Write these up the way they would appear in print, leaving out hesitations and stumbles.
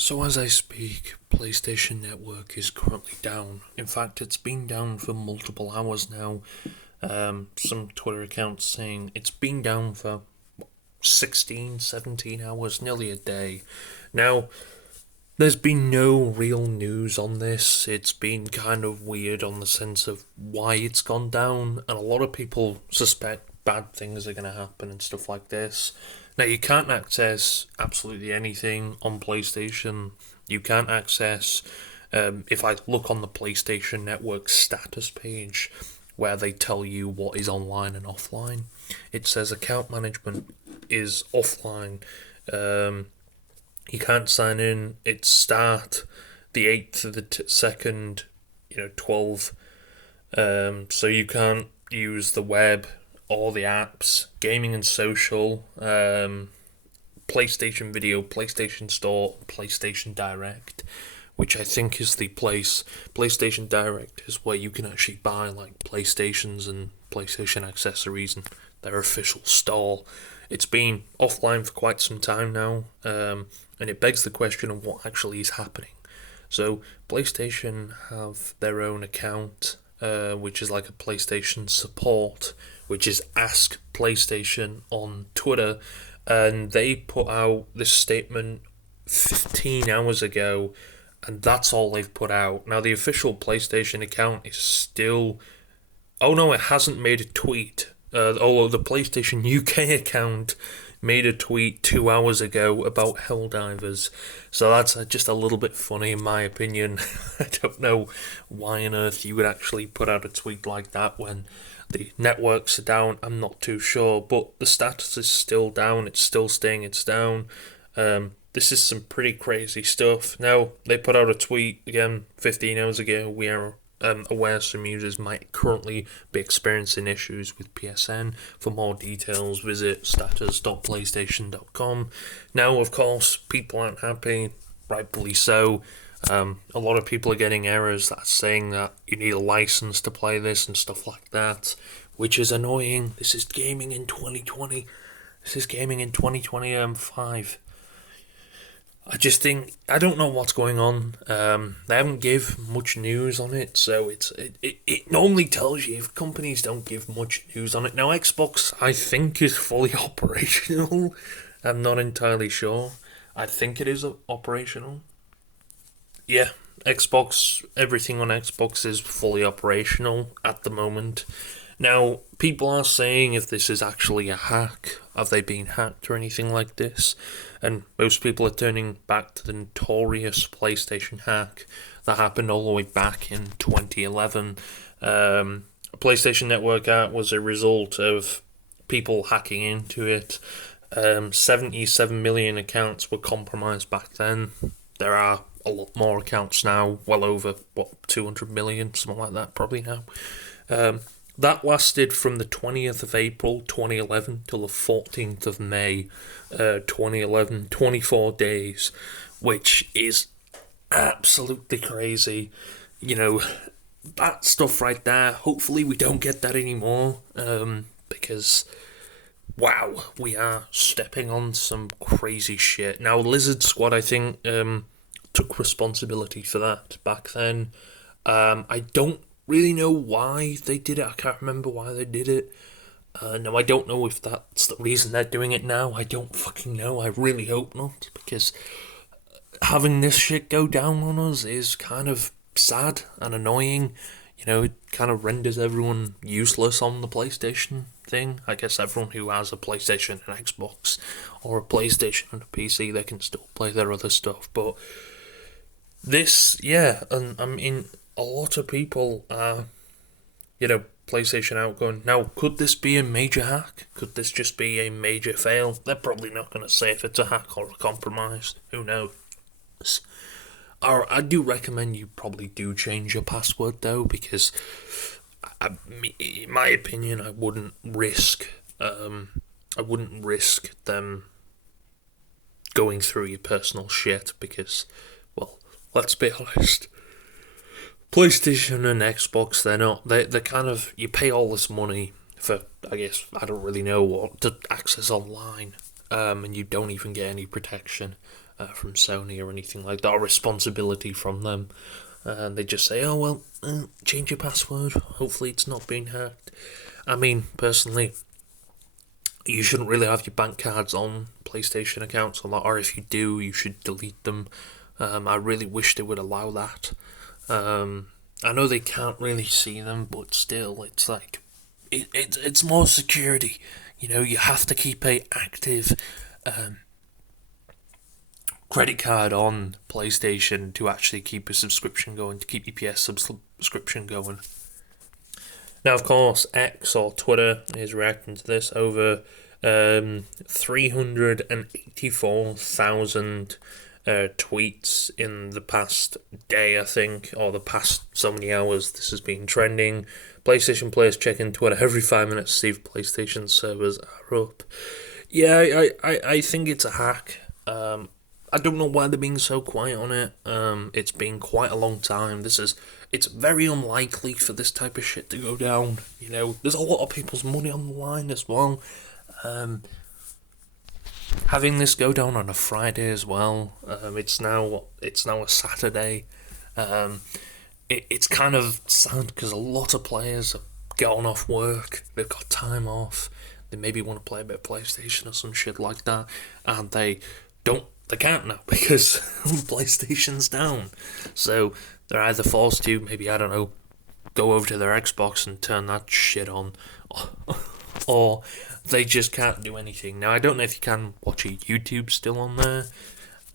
So as I speak, PlayStation Network is currently down. In fact, it's been down for multiple hours now. Some Twitter accounts saying it's been down for 16, 17 hours, nearly a day. Now, there's been no real news on this. It's been kind of weird on the sense of why it's gone down, and a lot of people suspect bad things are going to happen and stuff like this. Now, you can't access absolutely anything on PlayStation. You can't access, if I look on the PlayStation Network status page, where they tell you what is online and offline, it says account management is offline. You can't sign in. It's start the 8th of the 2nd, 12. So you can't use the web or the apps, gaming and social, PlayStation Video, PlayStation Store, PlayStation Direct, which I think is the place. PlayStation Direct is where you can actually buy like PlayStations and PlayStation accessories and their official store. It's been offline for quite some time now, and it begs the question of what actually is happening. So PlayStation have their own account, which is like a PlayStation support, which is Ask PlayStation on Twitter, and they put out this statement 15 hours ago, and that's all they've put out. Now, the official PlayStation account is still... Oh no, it hasn't made a tweet. Although the PlayStation UK account made a tweet 2 hours ago about Helldivers. So that's just a little bit funny in my opinion. I don't know why on earth you would actually put out a tweet like that when the networks are down. I'm not too sure, but the status is still down. It's still staying it's down. This is some pretty crazy stuff. Now, they put out a tweet again 15 hours ago. We are aware some users might currently be experiencing issues with PSN. For more details, visit status.playstation.com. Now, of course, people aren't happy, rightfully so. A lot of people are getting errors that are saying that you need a license to play this and stuff like that, which is annoying. This is gaming in 2020. This is gaming in 2025. I just think I don't know what's going on. They haven't give much news on it, so it normally tells you if companies don't give much news on it. Now, Xbox I think is fully operational. I'm not entirely sure. I think it is operational. Yeah, Xbox. Everything on Xbox is fully operational at the moment. Now, people are saying if this is actually a hack, have they been hacked or anything like this? And most people are turning back to the notorious PlayStation hack that happened all the way back in 2011. PlayStation Network app was a result of people hacking into it. 77 million accounts were compromised back then. There are a lot more accounts now, well over, 200 million, something like that, probably now. That lasted from the 20th of April 2011 till the 14th of May 2011, 24 days, which is absolutely crazy. That stuff right there, hopefully we don't get that anymore, because, wow, we are stepping on some crazy shit. Now, Lizard Squad, I think, took responsibility for that back then. I don't really know why they did it. I can't remember why they did it. No, I don't know if that's the reason they're doing it now. I don't fucking know. I really hope not, because having this shit go down on us is kind of sad and annoying. It kind of renders everyone useless on the PlayStation thing. I guess everyone who has a PlayStation and Xbox, or a PlayStation and a PC, they can still play their other stuff. But this, yeah, and I mean, a lot of people are, PlayStation outgoing. Now, could this be a major hack? Could this just be a major fail? They're probably not going to say if it's a hack or a compromise. Who knows? I do recommend you probably do change your password, though, because, in my opinion, I wouldn't risk them going through your personal shit, because, well, let's be honest. PlayStation and Xbox, they're kind of, you pay all this money for, I guess, I don't really know what, to access online, and you don't even get any protection. from Sony or anything like that, or responsibility from them. And they just say, oh, well, change your password. Hopefully it's not being hacked. I mean, personally, you shouldn't really have your bank cards on PlayStation accounts a lot, or if you do, you should delete them. I really wish they would allow that. I know they can't really see them, but still, it's like it's more security. You have to keep a active credit card on PlayStation to actually keep a subscription going, to keep your PS subscription going. Now, of course, X or Twitter is reacting to this. Over 384,000 tweets in the past day, I think, or the past so many hours. This has been trending. PlayStation players checking Twitter every 5 minutes to see if PlayStation servers are up. Yeah, I think it's a hack. I don't know why they're being so quiet on it. It's been quite a long time. It's very unlikely for this type of shit to go down. There's a lot of people's money on the line as well. Having this go down on a Friday as well. It's now a Saturday. It's kind of sad because a lot of players have gone off work. They've got time off. They maybe want to play a bit of PlayStation or some shit like that, and they can't now because PlayStation's down. So they're either forced to, maybe, I don't know, go over to their Xbox and turn that shit on, or they just can't do anything. Now, I don't know if you can watch a YouTube still on there.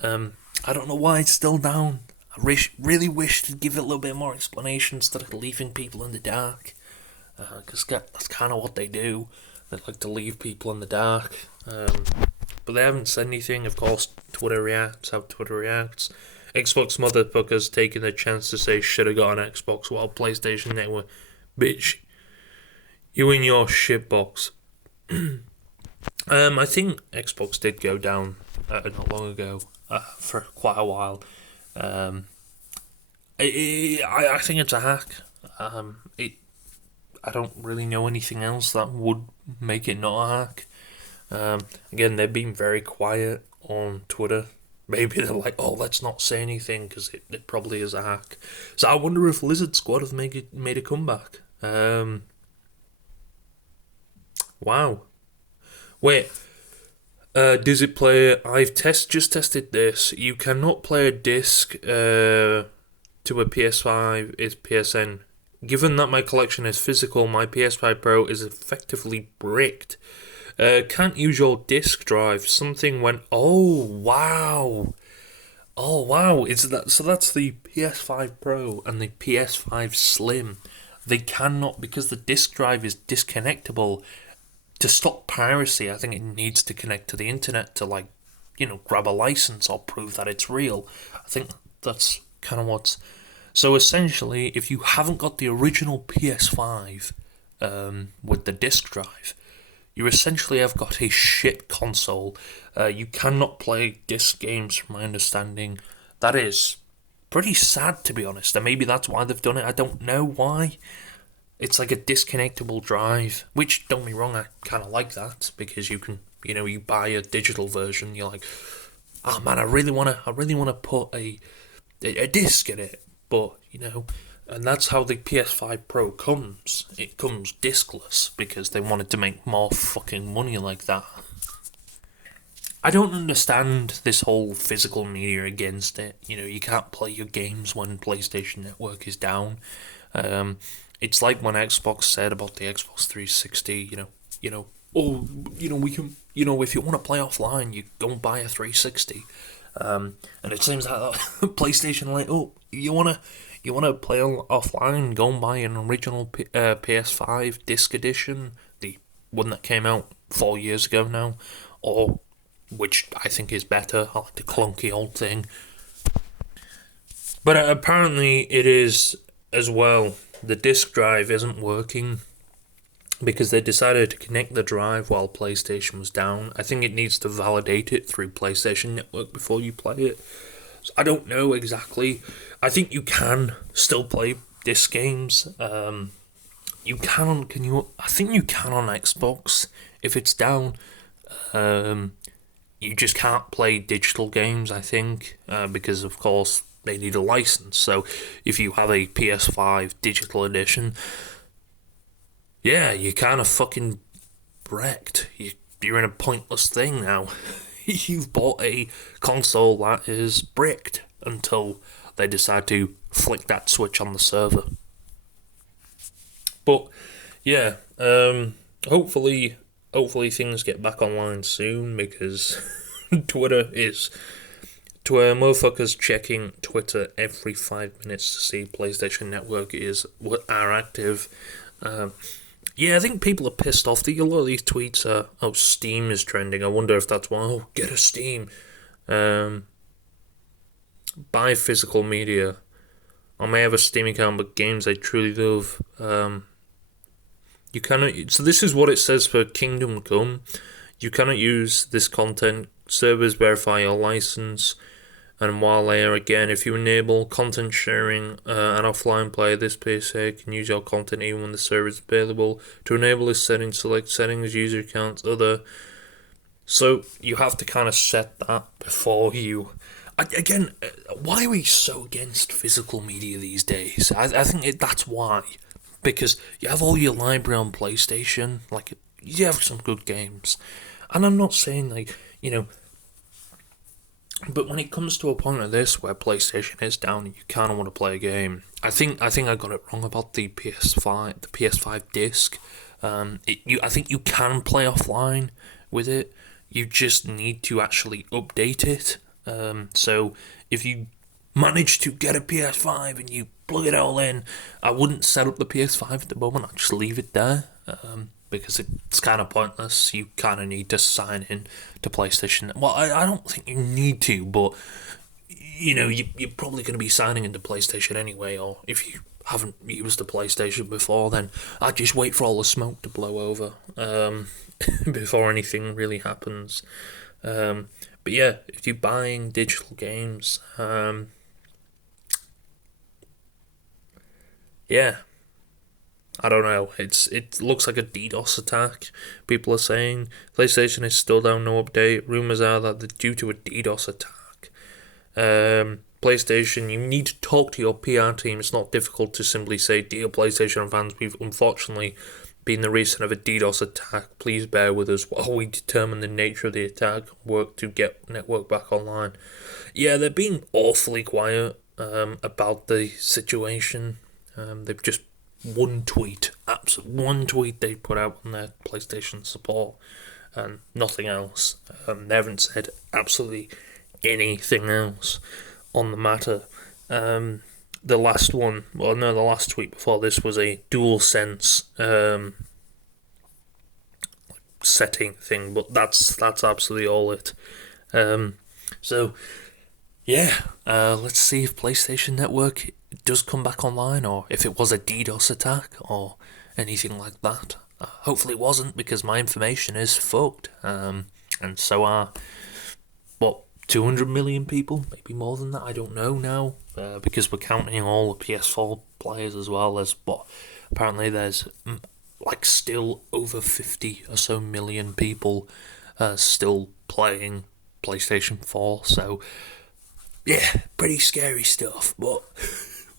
I don't know why it's still down. I really wish to give it a little bit more explanation instead of leaving people in the dark, because that's kind of what they do. They like to leave people in the dark. But they haven't said anything. Of course, Twitter reacts how Twitter reacts. Xbox motherfuckers taking the chance to say should have got an Xbox while PlayStation Network. Bitch, you in your shitbox. I think Xbox did go down not long ago for quite a while. I think it's a hack. I don't really know anything else that would make it not a hack. Again, they've been very quiet on Twitter. Maybe they're like, oh, let's not say anything because it probably is a hack. So I wonder if Lizard Squad have made a comeback. Wow. Wait. Does it play? I've just tested this. You cannot play a disc to a PS5 is PSN. Given that my collection is physical, my PS5 Pro is effectively bricked. Can't use your disk drive. Something went. Oh wow! Oh wow! So that's the PS5 Pro and the PS5 Slim. They cannot, because the disk drive is disconnectable. To stop piracy, I think it needs to connect to the internet to grab a license or prove that it's real. I think that's kind of what's. So essentially, if you haven't got the original PS5 with the disk drive, you essentially have got a shit console. You cannot play disc games, from my understanding. That is pretty sad, to be honest. And maybe that's why they've done it. I don't know why. It's like a disconnectable drive, which, don't get me wrong, I kind of like that, because you can, you buy a digital version, you're like, oh man, I really want to put a disc in it, but, and that's how the PS5 Pro comes. It comes discless, because they wanted to make more fucking money like that. I don't understand this whole physical media against it. You can't play your games when PlayStation Network is down. It's like when Xbox said about the Xbox 360, we can, if you want to play offline, you go and buy a 360. And it seems like PlayStation like, oh, you wanna play offline, go and buy an original PS5 disc edition, the one that came out 4 years ago now, or which I think is better. I like the clunky old thing. But apparently it is as well. The disk drive isn't working because they decided to connect the drive while PlayStation was down. I think it needs to validate it through PlayStation Network before you play it. So I don't know exactly. I think you can still play disc games. You can. I think you can on Xbox if it's down. you just can't play digital games, I think, because of course they need a license. So if you have a PS5 digital edition, yeah, you're kind of fucking wrecked. You're in a pointless thing now. You've bought a console that is bricked until they decide to flick that switch on the server. But yeah, hopefully things get back online soon, because Twitter is motherfuckers checking Twitter every 5 minutes to see PlayStation Network are active. Yeah, I think people are pissed off. A lot of these tweets are, oh, Steam is trending. I wonder if that's why. Oh, get a Steam. Buy physical media. I may have a Steam account, but games I truly love. You cannot. So this is what it says for Kingdom Come. You cannot use this content. Servers verify your license. And while there, again, if you enable content sharing and offline play, this PC can use your content even when the server is available. To enable this setting, select settings, user accounts, other. So you have to kind of set that before you. Again, why are we so against physical media these days? I think that's why. Because you have all your library on PlayStation, like, you have some good games. And I'm not saying, like, but when it comes to a point like this where PlayStation is down and you kind of want to play a game, I think I got it wrong about the PS5 disc. I think you can play offline with it. You just need to actually update it. So if you manage to get a PS5 and you plug it all in, I wouldn't set up the PS5 at the moment. I'd just leave it there. Because it's kind of pointless. You kind of need to sign in to PlayStation. Well, I don't think you need to, but you're probably going to be signing into PlayStation anyway. Or if you haven't used the PlayStation before, then I'd just wait for all the smoke to blow over before anything really happens. But yeah, if you're buying digital games, yeah. I don't know. It looks like a DDoS attack. People are saying PlayStation is still down, no update. Rumors are that they're due to a DDoS attack. PlayStation, you need to talk to your PR team. It's not difficult to simply say, "Dear PlayStation fans, we've unfortunately been the reason of a DDoS attack. Please bear with us while we determine the nature of the attack and work to get network back online." Yeah, they're being awfully quiet about the situation. They've just one tweet they put out on their PlayStation support, and nothing else. They haven't said absolutely anything else on the matter. The last tweet before this was a DualSense setting thing, but that's absolutely all it. So yeah, let's see if PlayStation Network does come back online, or if it was a DDoS attack or anything like that. Hopefully it wasn't, because my information is fucked. And so are 200 million people, maybe more than that. I don't know now, because we're counting all the PS4 players as well. Apparently there's still over 50 or so million people still playing PlayStation 4. So yeah, pretty scary stuff, but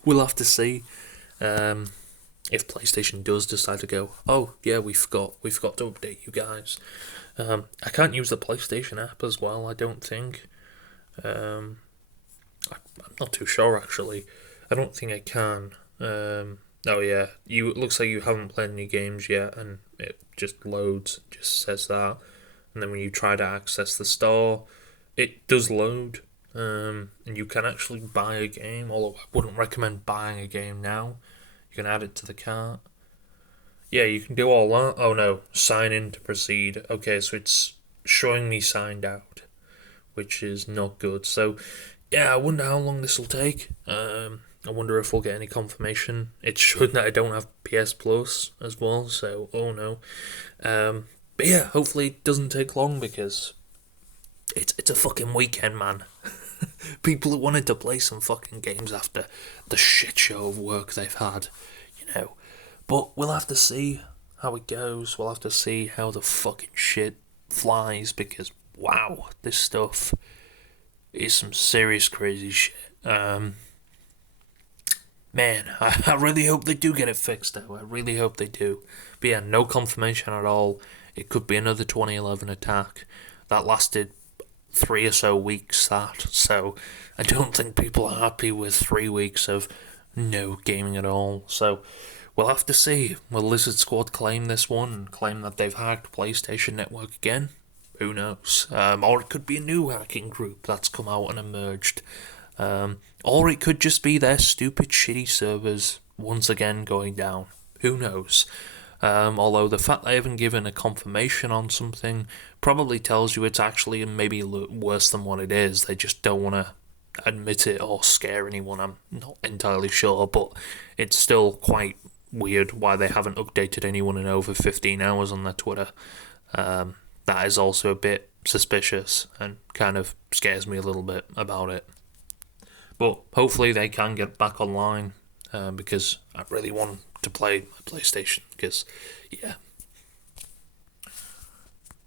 we'll have to see if PlayStation does decide to go, oh yeah, we forgot to update you guys. I can't use the PlayStation app as well, I don't think. I'm not too sure, actually. I don't think I can. Oh yeah, it looks like you haven't played any games yet, and it just loads, just says that. And then when you try to access the store, it does load. And you can actually buy a game, although I wouldn't recommend buying a game now. You can add it to the cart. Yeah, you can do all that. Oh no, sign in to proceed. Okay, so it's showing me signed out, which is not good. So yeah, I wonder how long this will take. I wonder if we'll get any confirmation. It's showing that I don't have PS Plus as well, so oh no. But yeah, hopefully it doesn't take long, because it's a fucking weekend, man. People who wanted to play some fucking games after the shit show of work they've had, But we'll have to see how it goes. We'll have to see how the fucking shit flies, because wow, this stuff is some serious crazy shit. Man, I really hope they do get it fixed, though. I really hope they do. But yeah, no confirmation at all. It could be another 2011 attack that lasted 3 or so weeks. So I don't think people are happy with 3 weeks of no gaming at all. So we'll have to see. Will Lizard Squad claim this one and claim that they've hacked PlayStation Network again? Who knows? Or it could be a new hacking group that's come out and emerged. Or it could just be their stupid, shitty servers once again going down. Who knows? Although the fact they haven't given a confirmation on something probably tells you it's actually maybe worse than what it is. They just don't want to admit it or scare anyone. I'm not entirely sure, but it's still quite weird why they haven't updated anyone in over 15 hours on their Twitter. That is also a bit suspicious and kind of scares me a little bit about it. But hopefully they can get back online because I really want to play my PlayStation because, yeah,